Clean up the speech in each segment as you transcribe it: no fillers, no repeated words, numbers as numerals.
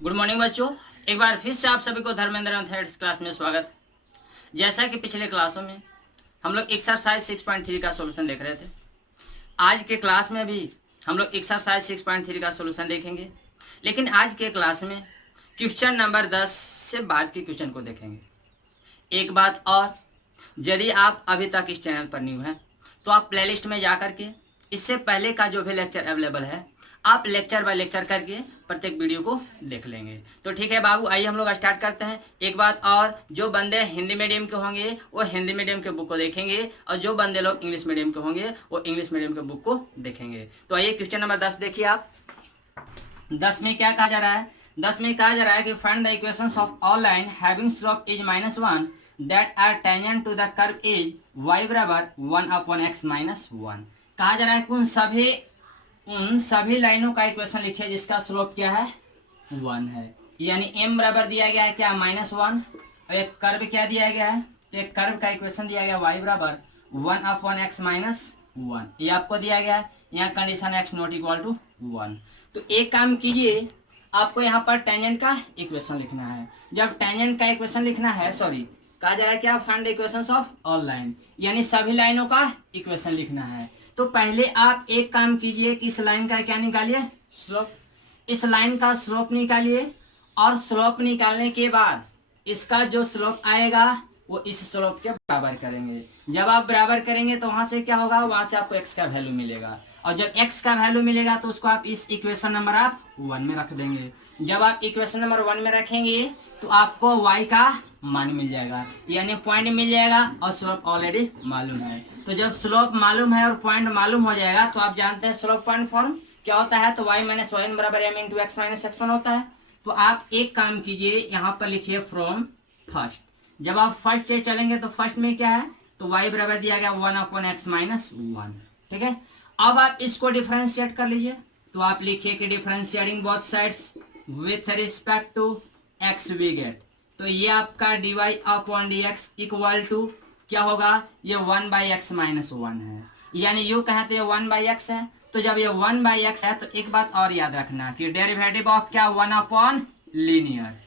Good morning बच्चों, एक बार फिर से आप सभी को धर्मेंद्र मैथमेटिक्स क्लास में स्वागत। जैसा कि पिछले क्लासों में हम लोग एक्सरसाइज 6.3 का सॉल्यूशन देख रहे थे, आज के क्लास में भी हम लोग एक्सरसाइज 6.3 का सॉल्यूशन देखेंगे। लेकिन आज के क्लास में क्वेश्चन नंबर 10 से बाद के क्वेश्चन को देखेंगे। एक बात और, यदि आप अभी तक इस चैनल पर न्यू हैं तो आप प्लेलिस्ट में जा करके इससे पहले का जो भी लेक्चर अवेलेबल है आप लेक्चर बाय लेक्चर करके प्रत्येक वीडियो को देख लेंगे। तो ठीक है बाबू, आइए हम लोग स्टार्ट करते हैं। एक बात और, जो बंदे हिंदी मीडियम के होंगे वो हिंदी मीडियम के बुक को देखेंगे और जो बंदे लोग इंग्लिश मीडियम के होंगे वो इंग्लिश मीडियम के बुक को देखेंगे। तो आइए क्वेश्चन नंबर 10 देखिए आप। 10 में क्या कहा जा रहा है? 10 में कहा जा रहा है कि find the equations of all line having slope is -1 that are tangent to the curve is y बराबर 1/x - 1। कहा जा रहा है कि उन सभी लाइनों का इक्वेशन लिखिए जिसका स्लोप क्या है? 1 है। यानी m बराबर दिया गया है क्या? -1। और एक कर्व क्या दिया गया है? तो एक कर्व का इक्वेशन दिया गया y बराबर 1/x - 1, ये आपको दिया गया है। यहाँ condition x not equal to 1। तो एक काम कीजिए, आपको यहाँ पर टेंजेंट का इक्वेशन लिखना है। जब टेंजेंट का इक्वेशन लिखना है, सॉरी, कहा जा रहा है क्या? Find the equations of all line, यानी सभी लाइनों का इक्वेशन लिखना है। तो पहले आप एक काम कीजिए कि इस लाइन का क्या निकालिए? स्लोप। इस लाइन का स्लोप निकालिए और स्लोप निकालने के बाद इसका जो स्लोप आएगा वो इस स्लोप के बराबर करेंगे। जब आप बराबर करेंगे तो वहां से क्या होगा? वहां से आपको x का वैल्यू मिलेगा और जब x का वैल्यू मिलेगा तो उसको आप इस इक्वेशन नंबर आप 1 में रख देंगे। जब आप इक्वेशन नंबर 1 में रखेंगे तो आपको y का मान मिल जाएगा, यानी पॉइंट मिल जाएगा और स्लोप ऑलरेडी मालूम है। तो जब स्लोप मालूम है और पॉइंट मालूम हो जाएगा तो आप जानते हैं स्लोप पॉइंट फॉर्म क्या होता है? तो y - yn बराबर m × x - x1 होता है। तो आप एक काम कीजिए, यहाँ पर लिखिए फ्रॉम फर्स्ट। जब आप फर्स्ट से चलेंगे तो फर्स्ट में क्या है? तो y बराबर दिया गया 1/x - 1। ठीक है, अब आप इसको डिफरेंशिएट कर लीजिए। तो आप लिखिए कि differentiating both sides with respect to x we get. तो ये आपका dy/dx इक्वल टू क्या होगा? ये 1/x - 1 है, यानी यू कहें तो ये 1/x है। तो जब ये 1/x है तो एक बात और याद रखना कि डेरिवेटिव ऑफ क्या? 1/लीनियर,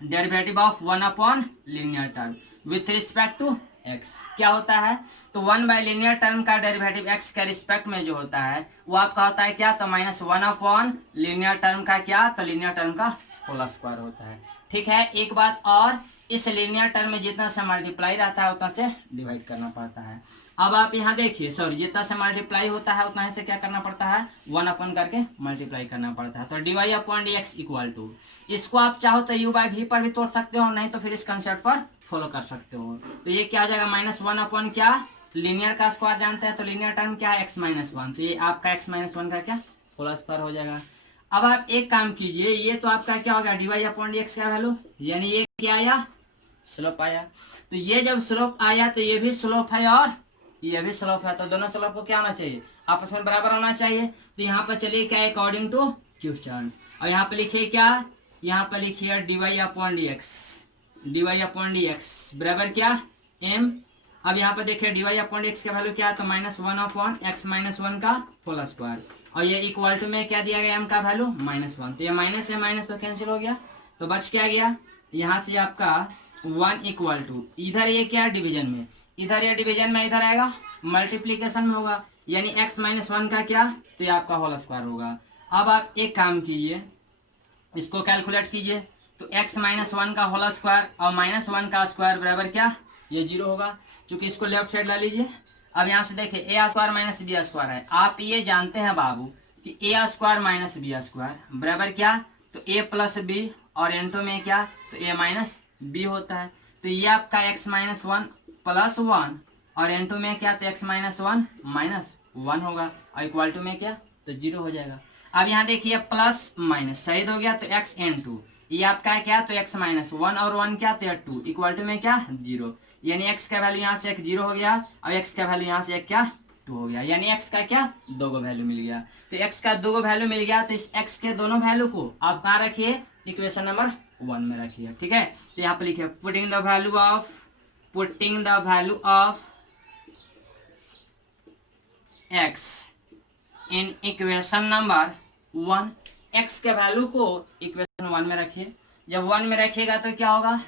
डेरिवेटिव ऑफ 1/लीनियर term with respect to x क्या होता है? तो 1/लीनियर टर्म का डेरिवेटिव x के रिस्पेक्ट में जो होता है वो आपका होता है क्या? तो -1/लीनियर टर्म का क्या? तो लीनियर टर्म का होल स्क्वायर होता है। ठीक है, एक बात और, इस लीनियर टर्म में जितना से मल्टीप्लाई रहता है उतना से डिवाइड करना पड़ता है। अब आप यहाँ देखिए, सॉरी, जितना से मल्टीप्लाई होता है उतना से क्या करना पड़ता है? 1 करके मल्टीप्लाई करना पड़ता है। तो dy/dx इक्वल टू, इसको आप चाहो तो u/v पर भी तोड़ सकते हो, नहीं तो फिर इस कंसेप्ट पर फॉलो कर सकते हो। तो ये क्या हो जाएगा? -1 क्या? लीनियर का स्क्वायर जानते हैं, तो लीनियर टर्म क्या है? x - 1। तो ये आपका x - 1 का क्या? होल स्क्वायर हो जाएगा। अब आप एक काम कीजिए, ये तो आपका क्या होगा? dy/dx का वैल्यू, यानी ये क्या आया? स्लोप आया। तो ये जब स्लोप आया तो ये भी स्लोप है और ये भी स्लोप है, तो दोनों स्लोप को क्या होना चाहिए? आपस में बराबर होना चाहिए। तो यहाँ पर चलिए क्या? According to question. और यहाँ पे लिखिए क्या? यहाँ पर लिखिए dy/dx बराबर क्या? m। अब यहाँ पर देखिए dy/dx का वैल्यू क्या है? तो -1/x - 1 का होल स्क्वायर, और ये इक्वल टू में क्या दिया गया? m का वैल्यू -1। तो ये माइनस है माइनस तो कैंसिल हो गया, तो बच क्या गया? यहाँ से आपका 1 इक्वल टू, इधर ये क्या? डिवीजन में, इधर ये डिवीजन में इधर आएगा मल्टीप्लीकेशन में होगा, यानी x - 1 का क्या? तो ये आपका होल स्क्वायर होगा। अब आप एक काम कीजिए, इसको कैलकुलेट कीजिए। तो x - 1 का होल स्क्वायर और -1 का स्क्वायर बराबर क्या? ये 0 होगा, क्योंकि इसको लेफ्ट साइड ला लीजिए। अब यहाँ से देखिए a² - b² है। आप ये जानते हैं बाबू कि a² - b² बराबर क्या? तो a + b और n2 में क्या? तो a - b होता है। तो ये आपका x - 1 + 1 और n2 में क्या? तो x - 1 - 1 होगा और इक्वल टू में क्या? तो 0 हो जाएगा। अब यहाँ देखिए प्लस माइनस शहीद हो गया, तो x n2 ये आपका है क्या? तो x - 1 और 1 क्या? तो 2 इक्वल टू में क्या? 0, यानी x का वैल्यू यहाँ से एक 0 हो गया और x का वैल्यू यहाँ से एक क्या? 2 हो गया, यानी x का क्या? 2 वैल्यू मिल गया। तो x का 2 वैल्यू मिल गया, तो इस x के दोनों वैल्यू को आप कहाँ रखिए? इक्वेशन नंबर 1 में रखिए। ठीक है, तो यहाँ पे लिखिए putting the value of x in equation number 1। x के वैल्यू को इक्वेशन 1 में रखिए। जब 1 में रखिएगा तो क्या होगा,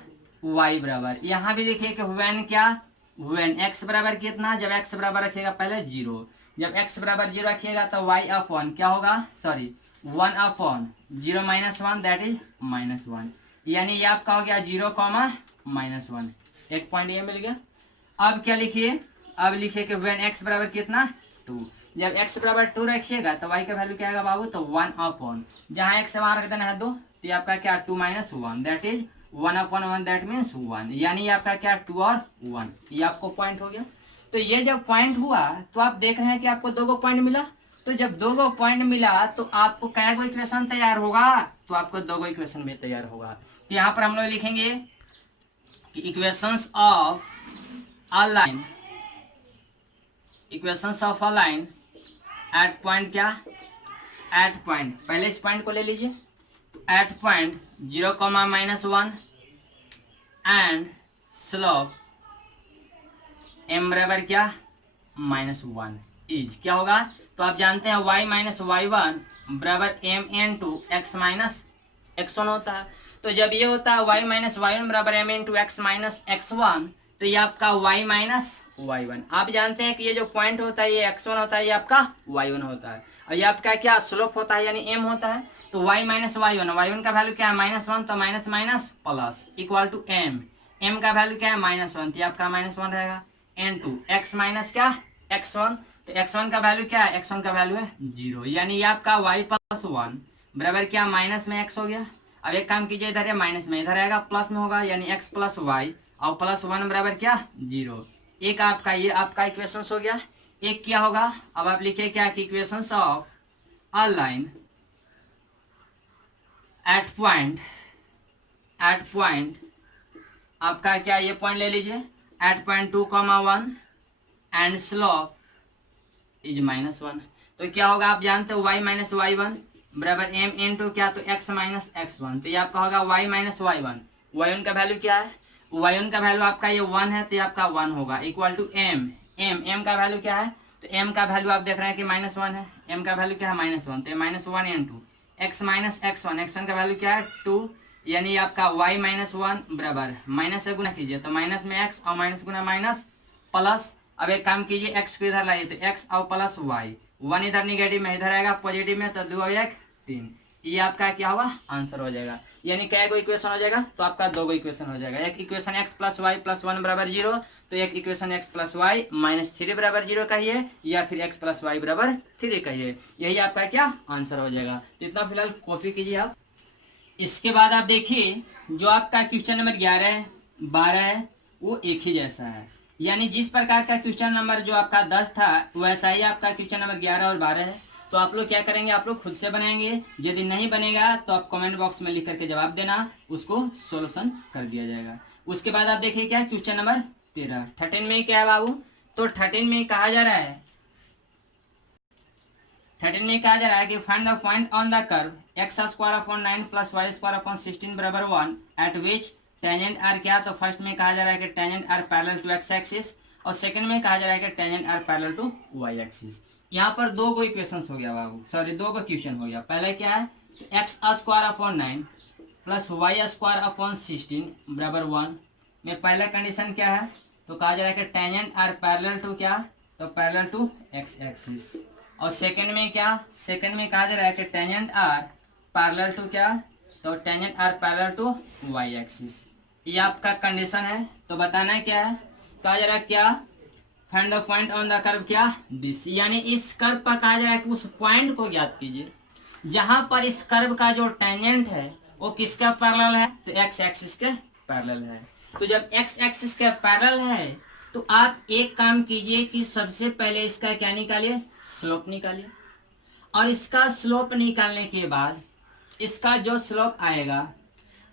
y बराबर, यहाँ भी लिखिए कि व्हेन क्या, व्हेन x बराबर कितना, जब x बराबर रखिएगा पहले 0, जब x बराबर 0 रखिएगा तो y अपॉन क्या होगा, sorry 1 upon 0 minus 1 that is minus 1, यानी ये आपका हो गया 0 कॉमा माइनस 1, एक पॉइंट ये मिल गया। अब क्या लिखिए, अब लिखिए कि व्हेन x बराबर कितना 2, जब x बराबर 2 रखिएगा तो y का वैल्यू क्या आएगा बाबू, तो 1 अपॉन, जहाँ x वहां रख देना है 2, तो ये आपका क्या 2 minus 1 that is 1 upon 1 that means 1, यानी आपका क्या 2 और 1, ये आपको पॉइंट हो गया। तो ये जब पॉइंट हुआ तो आप देख रहे हैं कि आपको 2 पॉइंट मिला, तो जब 2 पॉइंट मिला तो आपको क्या को इक्वेशन तैयार होगा, तो आपको 2 इक्वेशन में तैयार होगा। तो यहाँ पर हम लोग लिखेंगे कि equations of a line, equations of a line at point क्या, एट पॉइंट, पहले इस पॉइंट को ले लीजिए, at point 0 comma minus 1 and slope m बराबर क्या माइनस 1 इज क्या होगा, तो आप जानते हैं y माइनस y1 बराबर m into x minus x1 होता है। तो जब ये होता है y माइनस y1 बराबर m into x minus x1, तो ये आपका y माइनस y1, आप जानते हैं कि ये जो पॉइंट होता है ये x1 होता है, ये आपका y1 होता है, और ये आपका क्या स्लोप होता है यानी m होता है। तो y माइनस y1, y1 का वैल्यू क्या है माइनस 1, तो minus minus plus equal to m का वैल्यू क्या है माइनस 1, तो ये आपका माइनस 1 रहेगा, इनटू x माइनस क्या x1, तो x1 का वैल्यू क्या है, x1 का वैल्यू है 0, यानी ये आपका y प्लस 1 बराबर क्या माइनस में x हो गया। अब एक काम कीजिए, इधर है माइनस में, इधर आएगा प्लस में होगा, यानी x प्लस वाई और प्लस 1 बराबर क्या 0, एक आपका ये आपका इक्वेशन हो गया। एक क्या होगा, अब आप लिखिए क्या कि equation of a line at point आपका क्या, ये पॉइंट ले लीजिए at point 2,1 and slope is minus 1, तो क्या होगा आप जानते हो y माइनस y1 बराबर m इंटू क्या, तो x माइनस x1, तो ये आपका होगा y माइनस y1, y1 का वैल्यू क्या है, y1 का वैल्यू आपका ये 1 है, तो ये आपका 1 होगा इक्वल टू m का वैल्यू क्या है, तो m का वैल्यू आप देख रहे हैं कि माइनस 1 है, m का वैल्यू क्या है माइनस 1, तो minus 1 into x minus x1 का वैल्यू क्या है 2, यानी आपका y माइनस 1 बराबर माइनस से गुना कीजिए तो माइनस में x और माइनस गुना माइनस प्लस, अब एक काम कीजिए x को इधर लाइए तो x और प्लस y, 1 इधर निगेटिव में, इधर आएगा पॉजिटिव में, तो 2 और 1 3, ये आपका क्या होगा आंसर हो जाएगा। यानी क्या को इक्वेशन हो जाएगा, तो आपका 2 इक्वेशन हो जाएगा, एक equation x plus Y plus 1 बराबर 0, तो एक equation x plus Y minus 3 बराबर 0 कहिए, या फिर x प्लस वाई बराबर 3 कहिए, यही आपका क्या आंसर हो जाएगा। तो इतना फिलहाल कॉपी कीजिए आप। इसके बाद आप देखिए जो आपका क्वेश्चन नंबर 11 12 है वो एक ही जैसा है, यानी जिस प्रकार का क्वेश्चन नंबर जो आपका 10 था वैसा ही आपका क्वेश्चन नंबर 11 और 12 है। तो आप लोग क्या करेंगे, आप लोग खुद से बनाएंगे, यदि नहीं बनेगा तो आप कमेंट बॉक्स में लिख करके जवाब देना, उसको सोल्यूशन कर दिया जाएगा। उसके बाद आप देखिए क्या क्वेश्चन नंबर 13 में क्या है बाबू, तो 13 में कहा जा रहा है, 13 में कहा जा रहा है कि find the point on the curve x square upon 9 plus y square upon 16 बराबर 1 एट विच टेंजेंट आर क्या, तो फर्स्ट में कहा जा रहा है कि tangent are parallel to x axis, और सेकंड में कहा जा रहा है कि tangent are parallel to y axis. यहाँ पर 2 इक्वेशंस हो गया बाबू, सॉरी 2 क्वेश्चन हो गया। पहला क्या है, तो x square upon 9 plus y square upon 16 बराबर 1 में पहला कंडीशन क्या है, तो कहा जा रहा है कि टेंजेंट आर पैरेलल टू क्या, तो पैरेलल टू x एक्सिस, और सेकंड में क्या, सेकंड में कहा जा रहा है कि टेंजेंट आर पैरेलल टू क्या, तो tangent are parallel to y axis, ये आपका कंडीशन है। तो बताना है क्या है, कहा जा रहा है क्या, find the point on the curve क्या दिस, यानी इस कर्व पर कहा जा रहा है कि उस पॉइंट को ज्ञात कीजिए जहां पर इस कर्व का जो टेंजेंट है वो किसका पैरेलल है, तो x एक्सिस के पैरेलल है। तो जब x एक्सिस के पैरेलल है तो आप एक काम कीजिए कि सबसे पहले इसका क्या निकालिए, स्लोप निकालिए, और इसका स्लोप निकालने के बाद इसका जो स्लोप आएगा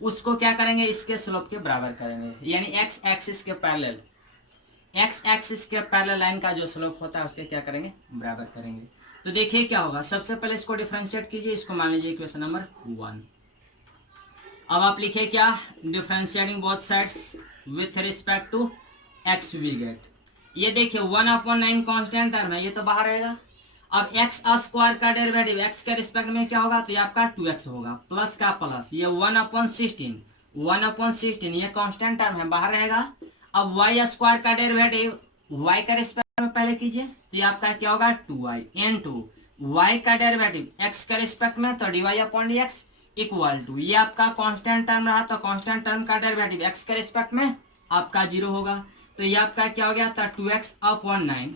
उसको क्या करेंगे, इसके स्लोप के बराबर करेंगे, यानी x एक्सिस के पैरेलल, x एक्सिस के पैरेलल लाइन का जो स्लोप होता है उसके क्या करेंगे, बराबर करेंगे। तो देखिए क्या होगा, सबसे पहले इसको डिफरेंशिएट कीजिए, इसको मान लीजिए इक्वेशन नंबर 1। अब आप लिखिए क्या, differentiating both sides with respect to x we get, ये देखिए 1/9 कांस्टेंट टर्म है, ये तो बाहर रहेगा, अब एक्स स्क्वायर का डेरिवेटिव एक्स के रिस्पेक्ट में क्या होगा, तो ये आपका 2x होगा, प्लस का प्लस, ये 1/16 ये कांस्टेंट टर्म है, बाहर रहेगा। अब वाई स्क्वायर का डेरिवेटिव वाई का रिस्पेक्ट में पहले कीजिए, तो ये आपका क्या होगा 2y इनटू वाई का डेरिवेटिव एक्स के रिस्पेक्ट में, तो dy/dx इक्वल टू, ये आपका कांस्टेंट टर्म रहा, तो कांस्टेंट टर्म का डेरिवेटिव एक्स के रिस्पेक्ट में आपका 0 होगा, तो ये आपका क्या हो गया था 2x/9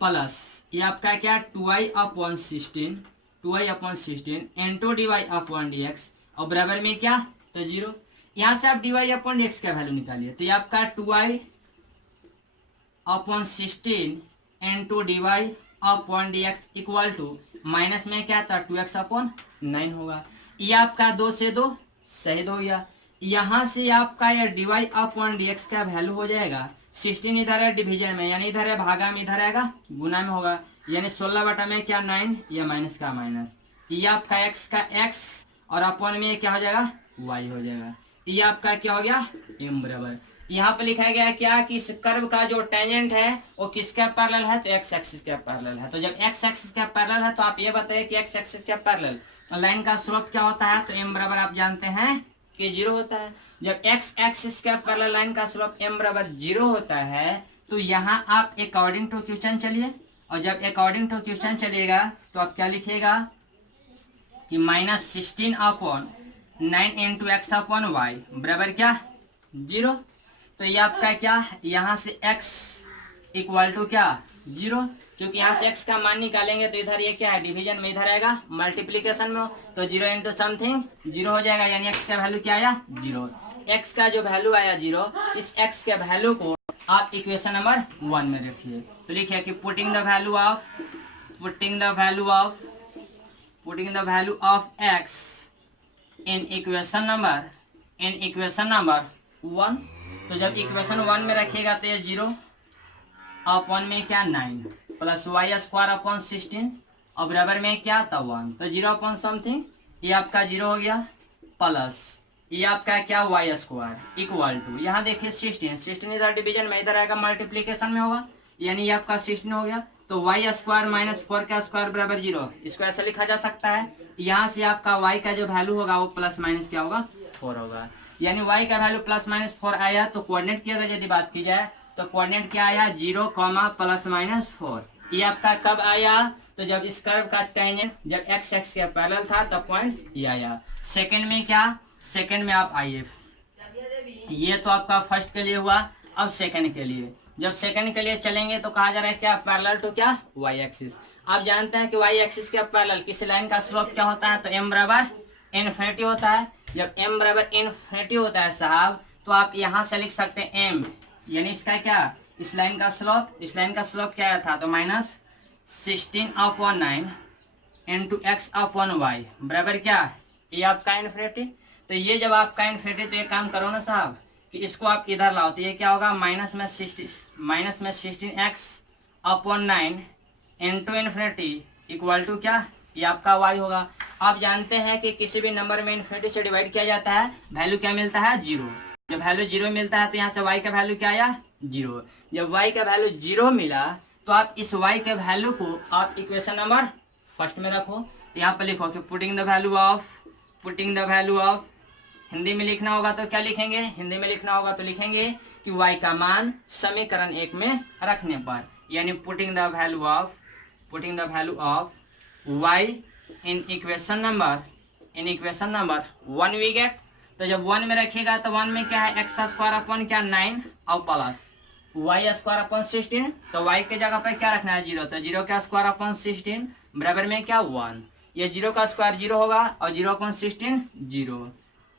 प्लस ये आपका क्या 2y/16 इनटू dy/dx और बराबर में क्या, तो 0। यहाँ से आप dy/dx का वैल्यू निकालिए, तो ये आपका 2y/16 into dy/dx equal to minus में क्या था 2x/9 होगा। ये आपका 2 से 2 शहीद हो गया। यहाँ से आपका ये dy/dx का वैल्यू हो जाएगा 16 इधर है डिवीजन में, यानी इधर है भागा में, इधर आएगा गुना में होगा, यानी 16 बटा में क्या 9, ये माइनस का माइनस, ये आपका x का x और अपॉन में क्या हो जाएगा y हो जाएगा। ये आपका क्या हो गया m बराबर, यहाँ पे लिखा गया क्या कि इस कर्व का जो टेंजेंट है वो किसके पैरेलल है, तो x एक्सिस के पैरेलल है। तो जब x एक्सिस के पैरेलल है तो आप ये बताइए कि x एक्सिस के पैरेलल तो लाइन का स्लोप क्या होता है, तो m बराबर आप जानते हैं कि 0 होता है। जब x एक्सिस के पैरेलल लाइन का स्लोप m बराबर 0 होता है तो यहाँ आप अकॉर्डिंग टू क्वेश्चन चलिए, और जब अकॉर्डिंग टू क्वेश्चन चलिएगा तो आप क्या लिखिएगा कि -16/9 इंटू x/y बराबर क्या 0। तो ये आपका क्या, यहाँ से x इक्वल टू क्या 0, क्योंकि यहाँ से x का मान निकालेंगे तो इधर ये क्या है डिवीजन में, इधर आएगा मल्टीप्लीकेशन में, तो 0 इंटू समथिंग 0 हो जाएगा, यानी x का वैल्यू क्या आया 0। x का जो वैल्यू आया 0, इस x के वैल्यू को आप इक्वेशन नंबर 1 में रखिए। तो लिखिए कि putting the value of x in equation number 1। तो जब इक्वेशन 1 में रखिएगा तो ये 0 अपॉन में क्या 9 प्लस y/16 और बराबर में क्या था 1, तो 0 अपॉन समथिंग ये आपका 0 हो गया, प्लस ये आपका क्या y² इक्वल टू, यहाँ देखिए 16 इधर डिवीजन में, इधर आएगा मल्टीप्लीकेशन में होगा, यानी ये आपका 16 हो गया। तो y² माइनस 4 का स्क्वायर बराबर 0, इसको ऐसा लिखा जा सकता है। यहाँ से आपका y का जो वैल्यू होगा वो प्लस माइनस क्या होगा 4 होगा, यानी y का वैल्यू प्लस माइनस 4 आया। तो कोऑर्डिनेट की अगर यदि बात की जाए तो कोऑर्डिनेट क्या आया 0, +-4। ये आपका कब आया, तो जब इस कर्व का टेंजेंट जब x के पैरेलल था तब पॉइंट ये आया। सेकंड में क्या, सेकंड में आप आइए, ये तो आपका फर्स्ट के लिए हुआ। अब सेकंड के लिए, जब सेकंड के लिए चलेंगे तो कहा जा रहा है क्या पैरेलल टू क्या y एक्सिस। आप जानते हैं कि y एक्सिस के पैरेलल किसी लाइन का स्लोप क्या होता है, तो m बराबर इन्फिनिटी होता है। जब m बराबर इन्फिनिटी होता है साहब, तो आप यहाँ से लिख सकते हैं m, यानी इसका क्या, इस लाइन का स्लोप क्या आया था, तो -16/9 इंटू x/y बराबर क्या, ये आपका इन्फिनिटी। तो ये जब आपका इन्फिनिटी, तो ये काम करो ना साहब कि इसको आप इधर लाओ, तो ये क्या होगा -16x/9 into infinity equal to क्या, ये आपका y होगा। आप जानते हैं कि किसी भी नंबर में इन्फिनिटी से डिवाइड किया जाता है, वैल्यू क्या मिलता है 0। जब वैल्यू 0 मिलता है तो यहाँ से y का वैल्यू क्या आया 0। जब y का वैल्यू 0 मिला तो आप इस y के वैल्यू को आप इक्वेशन नंबर फर्स्ट में रखो। तो यहाँ पर लिखो कि putting the value of Hindi में लिखना होगा तो क्या लिखेंगे, हिंदी में लिखना होगा तो लिखेंगे कि y का मान समीकरण 1 में रखने पर, यानी putting the value of y in equation number 1 we get. तो जब 1 में रखिएगा तो 1 में क्या है x² क्या 9 और प्लस y² 16, तो y के जगह पर क्या रखना है 0, तो 0² बराबर में क्या 1, ये 0 का स्क्वायर 0 होगा और 0/16 0,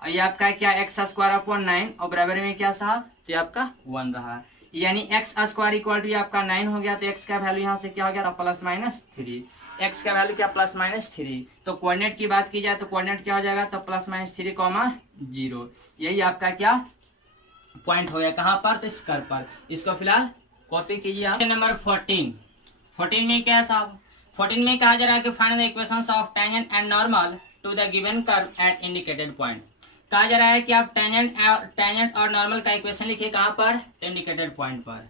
और ये आपका क्या x² 9 और बराबर में क्या साहब, तो आपका 1 रहा, यानी x² इक्वल टू आपका 9 हो गया। तो x का वैल्यू यहाँ से क्या हो गया था +-3, x का वैल्यू क्या +-3। तो कोऑर्डिनेट की बात की जाए तो कोऑर्डिनेट क्या हो जाएगा, तो +-3, 0। यही आपका क्या पॉइंट हो गया, कहाँ पर, तो इस कर्व पर। इसको फिलहाल कॉपी कीजिए आप। नंबर 14 में क्या है साहब, 14 में कहा जा रहा है कि find the equations of tangent and normal to the given curve at indicated point. कहा जा रहा है कि आप टेंजेंट और नॉर्मल का इक्वेशन लिखिए कहाँ पर, इंडिकेटेड पॉइंट पर।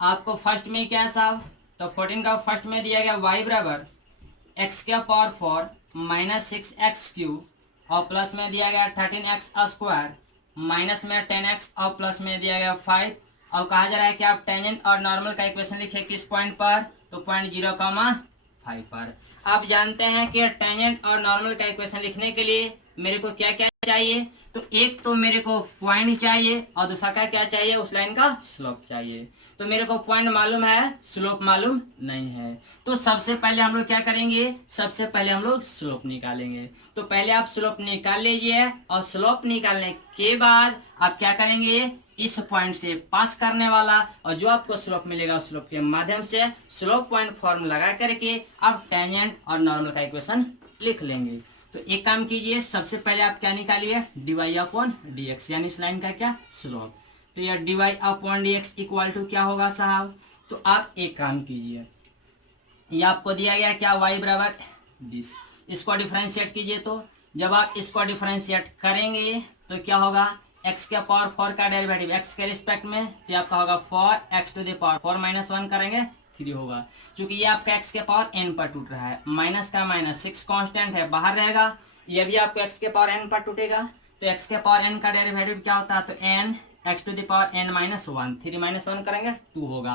आपको फर्स्ट में क्या है साहब, तो 14 का फर्स्ट में दिया गया y बराबर एक्स का पावर 4 माइनस 6x³ और प्लस में दिया गया 13x² माइनस में 10x और प्लस में दिया गया 5। और कहा जा रहा है कि आप टेंजेंट और नॉर्मल का इक्वेशन लिखे किस पॉइंट पर, तो पॉइंट 0,5 पर। आप जानते हैं कि टेंजेंट और नॉर्मल का इक्वेशन लिखने के लिए मेरे को क्या क्या चाहिए, तो एक तो मेरे को पॉइंट चाहिए और दूसरा का क्या चाहिए, उस लाइन का स्लोप चाहिए। तो मेरे को पॉइंट मालूम है, स्लोप मालूम नहीं है। तो सबसे पहले हम लोग क्या करेंगे, सबसे पहले हम लोग स्लोप निकालेंगे। तो पहले आप स्लोप निकाल लीजिए और स्लोप निकालने के बाद आप क्या करेंगे, इस पॉइंट से पास करने वाला और जो आपको स्लोप मिलेगा उस स्लोप के माध्यम से स्लोप पॉइंट फॉर्म लगा करके आप टेंजेंट और नॉर्मल का इक्वेशन लिख लेंगे। तो एक काम कीजिए, सबसे पहले आप क्या निकालिए, dy/dx, यानी इस लाइन का क्या, स्लोप। तो यह dy/dx इक्वल टू क्या होगा साहब, तो आप एक काम कीजिए, ये आपको दिया गया क्या, y बराबर दिस, इसको डिफरेंशिएट कीजिए। तो जब आप इसको डिफरेंशिएट करेंगे तो क्या होगा, x के पावर 4 का डेरिवेटिव x के रिस्पेक्ट में, तो आपका होगा 4x⁴ करेंगे 3 होगा। क्योंकि ये आपका x के पावर n पर टूट रहा है, माइनस का माइनस 6 कांस्टेंट है बाहर रहेगा, ये भी आपको x के पावर n पर टूटेगा। तो x के पावर n का डेरिवेटिव क्या होता है, तो n x⁻n-1, 3 - 1 करेंगे 2 होगा,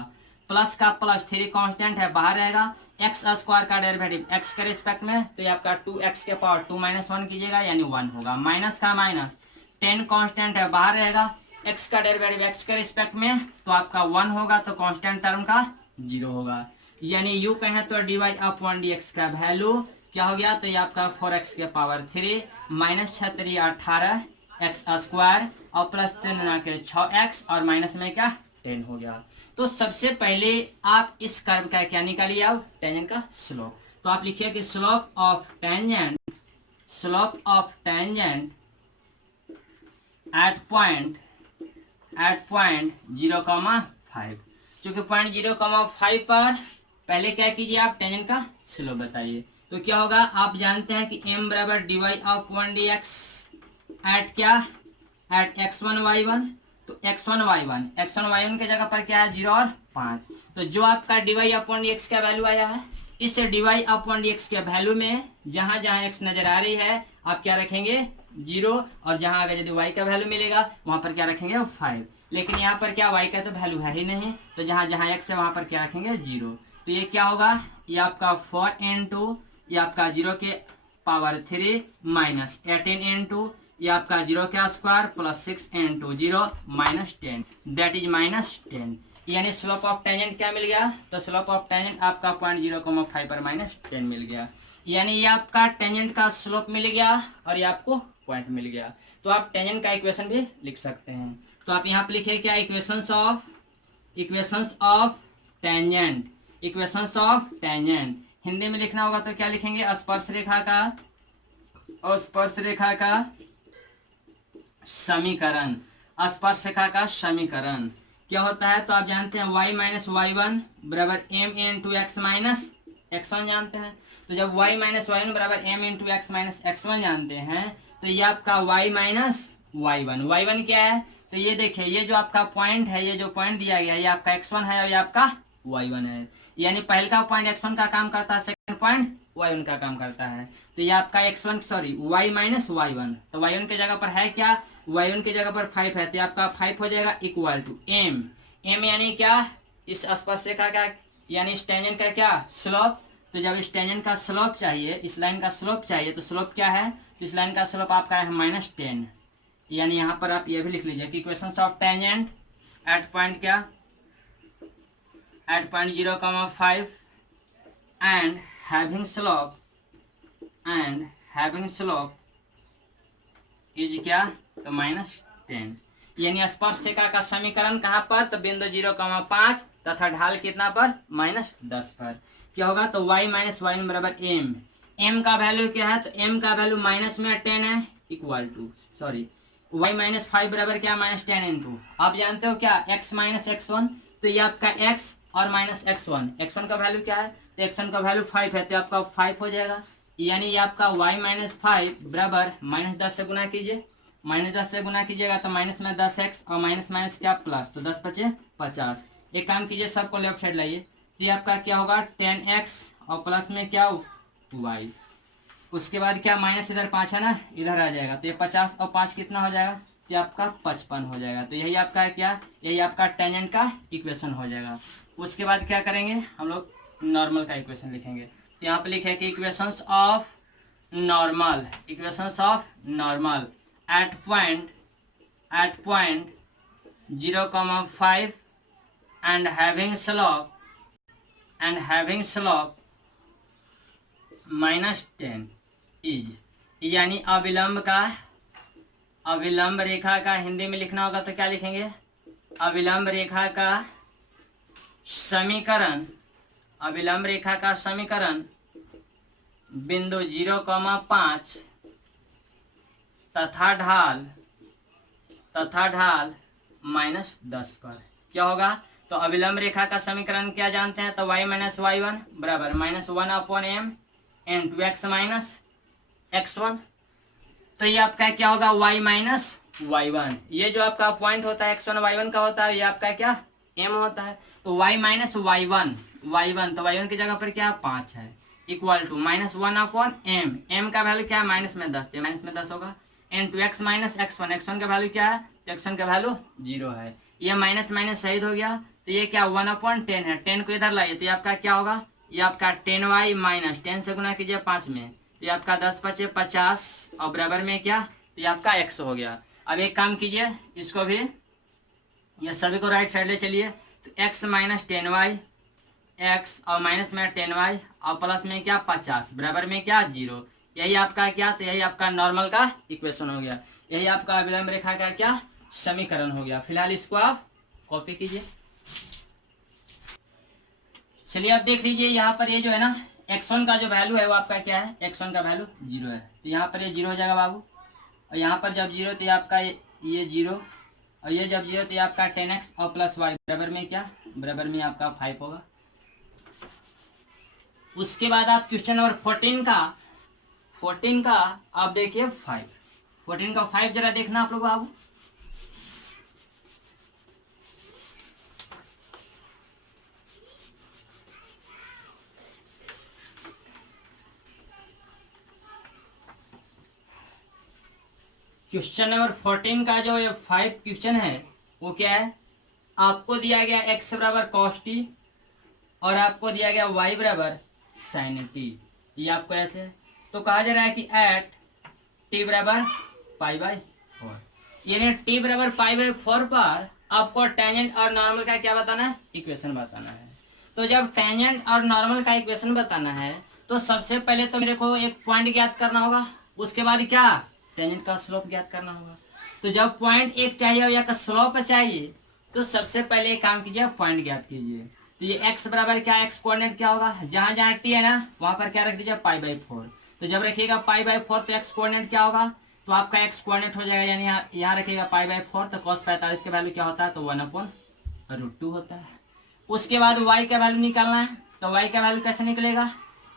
प्लस का प्लस 3 कांस्टेंट है बाहर रहेगा, x² का डेरिवेटिव x के रिस्पेक्ट में, तो ये आपका 2x के पावर 2 - 1 कीजिएगा यानी 1 होगा, माइनस का माइनस 10 कांस्टेंट है बाहर रहेगा, x का डेरिवेटिव x के रिस्पेक्ट में, तो आपका 1 होगा, तो कांस्टेंट टर्म का 0 होगा। यानी यू कहें तो dy/dx का वैल्यू क्या हो गया, तो ये आपका 4x के पावर 3 माइनस 6 × 18 x² और प्लस 3 के 6x और माइनस में क्या 10 हो गया। तो सबसे पहले आप इस कर्व का क्या निकालिए, आप टेंजेंट का स्लोप। तो आप लिखिए कि slope of tangent at point 0,5। चूंकि पॉइंट 0,5 पर पहले क्या कीजिए, आप टेंजेंट का स्लोप बताइए। तो क्या होगा, आप जानते हैं कि m बराबर dy/dx एट क्या, एट x1 y1। तो x1 y1 के जगह पर क्या है, 0 और 5। तो जो आपका dy/dx का वैल्यू आया है, इस dy/dx के वैल्यू में जहां जहां x नजर आ रही है आप क्या रखेंगे, 0, और जहां अगर यदि y का वैल्यू मिलेगा वहां पर क्या रखेंगे, 5। लेकिन यहाँ पर क्या y का तो वैल्यू है ही नहीं, तो जहां जहां x है वहां पर क्या रखेंगे, 0। तो ये क्या होगा, ये आपका 4 ये आपका 0 के पावर 3 माइनस 18 ये आपका 0 का square plus 6 × 0 minus 10, that is -10। यानी स्लोप ऑफ टेंजेंट क्या मिल गया, तो स्लोप ऑफ टेंजेंट आपका पॉइंट 0,5 पर -10 मिल गया। यानी ये आपका टेंजेंट का स्लोप मिल गया और ये आपको पॉइंट मिल गया। तो आप टेंजेंट का इक्वेशन भी लिख सकते हैं। तो आप यहाँ पे लिखिए क्या, इक्वेशंस ऑफ टेंजेंट। हिंदी में लिखना होगा तो क्या लिखेंगे, स्पर्श रेखा का समीकरण। स्पर्श रेखा का समीकरण क्या होता है, तो आप जानते हैं y - y1 बराबर m × x - x1 जानते हैं। तो जब y - y1 बराबर m × x - x1 जानते हैं, तो ये आपका y - y1 क्या है, तो ये देखिए, ये जो आपका पॉइंट है, ये जो पॉइंट दिया गया है, ये आपका x1 है और ये आपका y1 है। यानी पहले का पॉइंट x1 का काम करता है, सेकंड पॉइंट y1 का काम करता है। तो ये आपका y - y1, तो y1 के जगह पर है क्या, y1 की जगह पर 5 है, तो आपका 5 हो जाएगा इक्वल टू m यानी क्या, इस स्पर्श रेखा का यानी इस टेंजेंट का क्या, स्लोप। तो जब इस टेंजेंट का स्लोप चाहिए, इस लाइन का स्लोप चाहिए, तो स्लोप क्या है, तो इस लाइन का स्लोप आपका है -10। यानी यहाँ पर आप ये भी लिख लीजिए कि equations of tangent at point क्या, at point 0,5 and having slope is क्या, तो -10। यानी स्पर्श रेखा का समीकरण कहाँ पर, तो बिंदु 0,5 तथा ढाल कितना पर, -10 पर। क्या होगा, तो y - y1 बराबर m का वैल्यू क्या है, तो m का वैल्यू माइनस में 10 है, इक्वल टू y - 5 बराबर क्या, -10 × आप जानते हो क्या, x - x1। तो ये आपका x और -x1 का वैल्यू क्या है, तो x1 का वैल्यू 5 है, तो आपका 5 हो जाएगा। यानी ये आपका y - 5 बराबर -10 से गुना कीजिए, -10 से गुना कीजिएगा तो माइनस में 10x और माइनस क्या प्लस, तो 10 × 5 = 50। एक काम कीजिए, सबको लेफ्ट साइड लाइए, तो ये आपका क्या होगा 10x और प्लस में क्या वाई। उसके बाद क्या माइनस इधर 5 है ना, इधर आ जाएगा, तो ये 50 और 5 कितना हो जाएगा, तो आपका 55 हो जाएगा। तो यही आपका है क्या, यही आपका टेंजेंट का इक्वेशन हो जाएगा। उसके बाद क्या करेंगे हम लोग, नॉर्मल का इक्वेशन लिखेंगे। तो यहाँ पे लिखे कि equations of normal, equations of normal at point 0,5 and having slope -10 is, यानी अविलंब रेखा का हिंदी में लिखना होगा तो क्या लिखेंगे, अविलंब रेखा का समीकरण बिंदु 0,5 तथा ढाल -10 पर क्या होगा। तो अविलंब रेखा का समीकरण क्या जानते हैं, तो y - y1 बराबर -1/m × x - x1। तो ये आपका क्या होगा, y - y1, ये जो आपका पॉइंट होता है x1 y1 का होता है, ये आपका क्या m होता है। तो y - y1 तो y1 की जगह पर क्या 5 है, इक्वल टू -1/m, m का वैल्यू क्या है माइनस में 10, तो माइनस में 10 होगा, × x - x1, x1 का वैल्यू क्या है, तो x1 का वैल्यू 0 है। ये माइनस माइनस शहीद हो गया, तो ये क्या 1/10 है, 10 को इधर लाइए, तो ये आपका क्या होगा, ये आपका 10y - 10 से गुना कीजिए 5 में, तो ये आपका 10 × 5 = 50 और बराबर में क्या, तो ये आपका x हो गया। अब एक काम कीजिए, इसको भी ये सभी को राइट साइड ले चलिए, तो x - 10y, x और माइनस में 10y और प्लस में क्या 50 बराबर में क्या 0, यही आपका क्या, तो यही आपका नॉर्मल का इक्वेशन हो गया, यही आपका अविलंब रेखा का क्या समीकरण हो गया। फिलहाल इसको आप कॉपी कीजिए। चलिए आप देख लीजिए, यहाँ पर ये जो है ना x1 का जो वैल्यू है वो आपका क्या है, x1 का वैल्यू 0 है, तो यहाँ पर ये 0 हो जाएगा बाबू, और यहाँ पर जब 0 तो ये आपका ये 0, और ये जब 0 तो ये आपका 10x और प्लस y बराबर में क्या, बराबर में आपका 5 होगा। उसके बाद आप क्वेश्चन नंबर 14 का आप देखिए 14 का 5 जरा देखना आप लोग बाबू। क्वेश्चन नंबर 14 का जो ये 5 क्वेश्चन है वो क्या है, आपको दिया गया x बराबर cos t और आपको दिया गया y बराबर sin t, ये आपको ऐसे तो कहा जा रहा है कि एट t बराबर π/4, यानी t बराबर π/4 पर आपको टेंजेंट और नॉर्मल का क्या बताना है, इक्वेशन बताना है। तो जब टेंजेंट और नॉर्मल का इक्वेशन बताना है तो सबसे पहले तो मेरे को एक पॉइंट ज्ञात करना होगा, उसके बाद क्या टेंजेंट का स्लोप ज्ञात करना होगा। तो जब पॉइंट एक चाहिए या का स्लोप चाहिए तो सबसे पहले एक काम कीजिए, पॉइंट ज्ञात कीजिए। तो ये x बराबर क्या, x कोऑर्डिनेट क्या होगा, जहां जहां t है ना वहां पर क्या रख दीजिए π/4, तो जब रखिएगा π/4 तो x कोऑर्डिनेट क्या होगा, तो आपका x कोऑर्डिनेट हो जाएगा, यानी यहाँ रखिएगा π/4, तो cos 45 का वैल्यू क्या होता है, तो 1/√2 होता है। उसके बाद y का वैल्यू निकालना है, तो y का वैल्यू कैसे निकलेगा,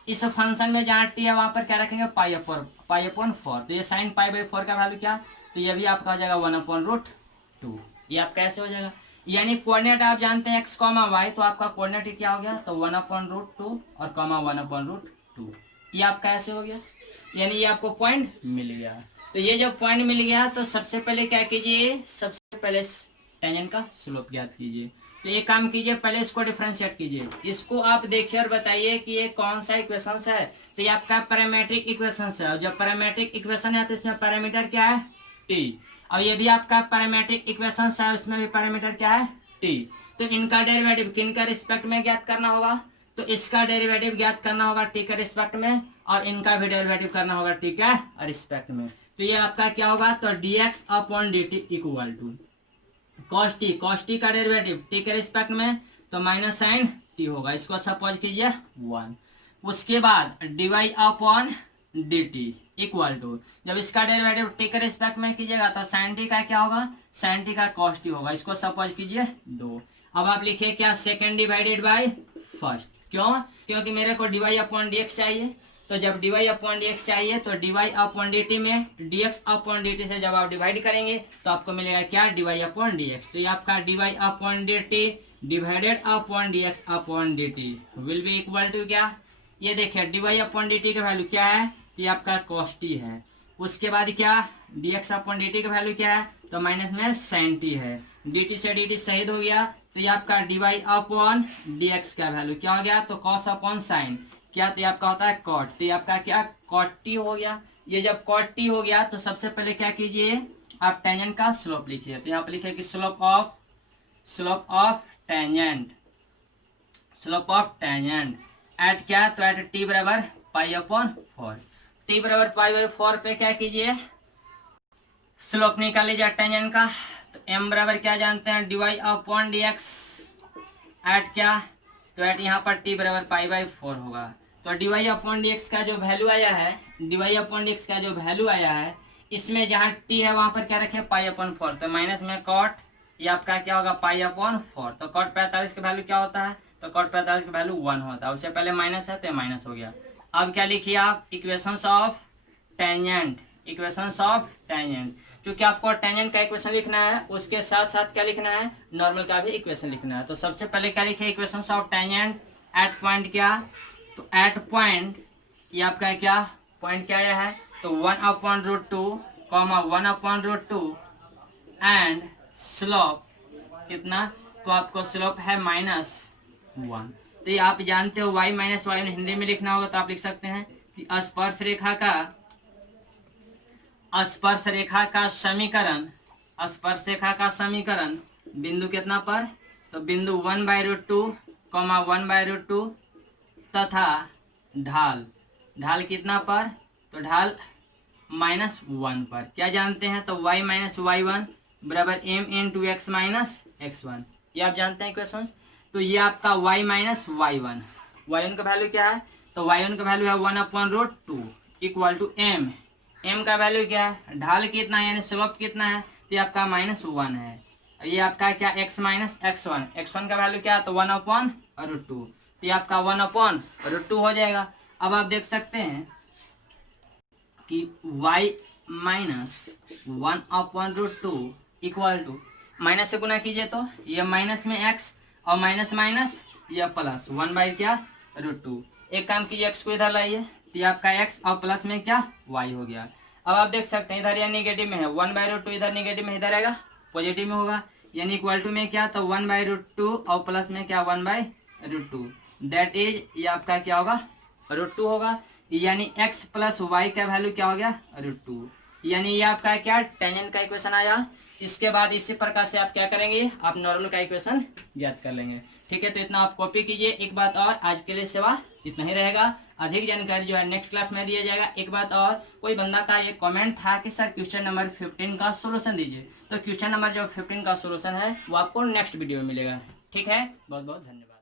इस फंक्शन में जहाँ t है वहां पर क्या रखेंगे π/4, तो ये sin π/4 का वैल्यू क्या, तो ये भी आपका हो जाएगा 1/√2, ये आपका ऐसे हो जाएगा। यानी कोऑर्डिनेट आप जानते हैं x, y, तो आपका कोऑर्डिनेट क्या हो गया, तो 1/√2 और 1/√2, ये आपका ऐसे हो गया, यानी ये आपको पॉइंट मिल गया। तो ये जब पॉइंट मिल गया तो सबसे पहले क्या कीजिए, सबसे पहले टेंजेंट का स्लोप ज्ञात कीजिए। तो ये काम कीजिए, पहले इसको डिफरेंशिएट कीजिए, इसको आप देखिए और बताइए कि ये कौन सा इक्वेशन है, तो ये आपका पैरामीट्रिक इक्वेशन है, और जब पैरामीट्रिक इक्वेशन है तो इसमें पैरामीटर क्या है t, और ये भी आपका पैरामीट्रिक इक्वेशन है, उसमें भी पैरामीटर क्या है t। तो इनका डेरिवेटिव किन का रिस्पेक्ट में ज्ञात करना होगा, तो इसका डेरिवेटिव ज्ञात करना होगा t के रिस्पेक्ट में, और इनका भी डेरिवेटिव करना होगा t के रिस्पेक्ट में। तो ये आपका क्या होगा, तो dx/dt equal to cos t का डेरिवेटिव t के रिस्पेक्ट में, तो माइनस साइन t होगा, इसको सपोज कीजिए 1। उसके बाद dy/dt इक्वल टू, जब इसका डेरिवेटिव t के रिस्पेक्ट में कीजिएगा तो साइन t का क्या होगा, साइन t का cos t होगा, इसको सपोज कीजिए 2। अब आप लिखिए क्या, सेकेंड डिवाइडेड बाय फर्स्ट, क्यों, क्योंकि मेरे को dy/dx चाहिए, तो जब dy/dx चाहिए तो dy/dt में dx/dt से जब आप डिवाइड करेंगे तो आपको मिलेगा क्या, dy/dx। तो ये आपका dy/dt divided upon dx/dt will be equal to क्या, ये देखिए dy अपॉन dt का वैल्यू क्या है, तो ये आपका cos t है। उसके बाद क्या dx अपॉन dt का वैल्यू क्या है, तो माइनस में sin t है। dt से dt शहीद हो गया, तो ये आपका dy अपॉन dx का वैल्यू क्या हो गया, तो cos अपॉन sin क्या, तो ये आपका होता है cot, तो ये आपका क्या cot t हो गया। ये जब cot t हो गया तो सबसे पहले क्या कीजिए, आप टेंजेंट का स्लोप लिखिए। तो यहाँ पर लिखिए कि स्लोप ऑफ टेंजेंट एट क्या, तो एट t बराबर पाई अपॉन 4। t बराबर पाई बाई 4 पे क्या कीजिए, स्लोप निकाल लीजिए टेंजेंट का। तो m बराबर क्या जानते हैं, dy अपॉन dx एट क्या, तो एट यहाँ पर t बराबर पाई बाई 4 होगा। तो dy अपॉन dx का जो वैल्यू आया है, इसमें जहाँ t है वहां पर क्या रखे, पाई अपॉन 4, तो माइनस में कॉट, ये आपका क्या होगा पाई अपॉन 4। तो कॉट 45 का वैल्यू क्या होता है, तो कॉट 45 का वैल्यू 1 होता है। उससे पहले माइनस है तो ये माइनस हो गया। अब क्या लिखिए आप, इक्वेशंस ऑफ टेंजेंट। क्योंकि आपको टेंजेंट का इक्वेशन लिखना है, उसके साथ साथ क्या लिखना है, नॉर्मल का भी इक्वेशन लिखना है। तो सबसे पहले क्या लिखे, equations of tangent at point क्या, तो एट पॉइंट ये आपका क्या पॉइंट क्या आया है, तो 1/√2 कॉमा 1/√2 एंड स्लोप कितना, तो आपको स्लोप है -1। तो ये आप जानते हो y माइनस वाई हिंदी में लिखना होगा, तो आप लिख सकते हैं कि स्पर्श रेखा का समीकरण बिंदु कितना पर, तो बिंदु 1/√2 कॉमा 1/√2 तथा ढाल कितना पर, तो ढाल -1 पर। क्या जानते हैं, तो y माइनस y1 बराबर m into x minus x1, ये आप जानते हैं इक्वेशंस। तो ये आपका y माइनस y1 का वैल्यू क्या है, तो y1 का वैल्यू है 1/√2 इक्वल टू m का वैल्यू क्या है, ढाल कितना है यानी स्लोप कितना है, तो ये आपका -1 है। ये आपका क्या x माइनस x1 का वैल्यू क्या है, तो 1/√2, तो ये आपका 1/√2 हो जाएगा। अब आप देख सकते हैं कि y minus 1/√2 equal to, minus से गुना कीजिए तो ये माइनस में x और माइनस माइनस ये प्लस 1/√2। एक काम कीजिए x को इधर लाइए, तो ये आपका x और प्लस में क्या y हो गया। अब आप देख सकते हैं इधर ये नेगेटिव में है, 1/√2 इधर नेगेटिव में, इधर आएगा पॉजिटिव में होगा, यानी इक्वल टू में क्या, तो 1/√2 और प्लस में क्या 1/√2, दैट इज ये आपका क्या होगा √2 होगा। यानी x प्लस वाई का वैल्यू क्या हो गया √2, यानी ये आपका क्या टेंजेंट का इक्वेशन आया। इसके बाद इसी प्रकार से आप क्या करेंगे, आप नॉर्मल का इक्वेशन ज्ञात कर लेंगे। ठीक है, तो इतना आप कॉपी कीजिए। एक बात और, आज के लिए सेवा इतना ही रहेगा, अधिक जानकारी जो है नेक्स्ट क्लास में दिया जाएगा। एक बात और, कोई बंदा का ये कमेंट था कि सर क्वेश्चन नंबर 15 का सोल्यूशन दीजिए, तो क्वेश्चन नंबर जो 15 का सोल्यूशन है वो आपको नेक्स्ट वीडियो में मिलेगा। ठीक है, बहुत बहुत धन्यवाद।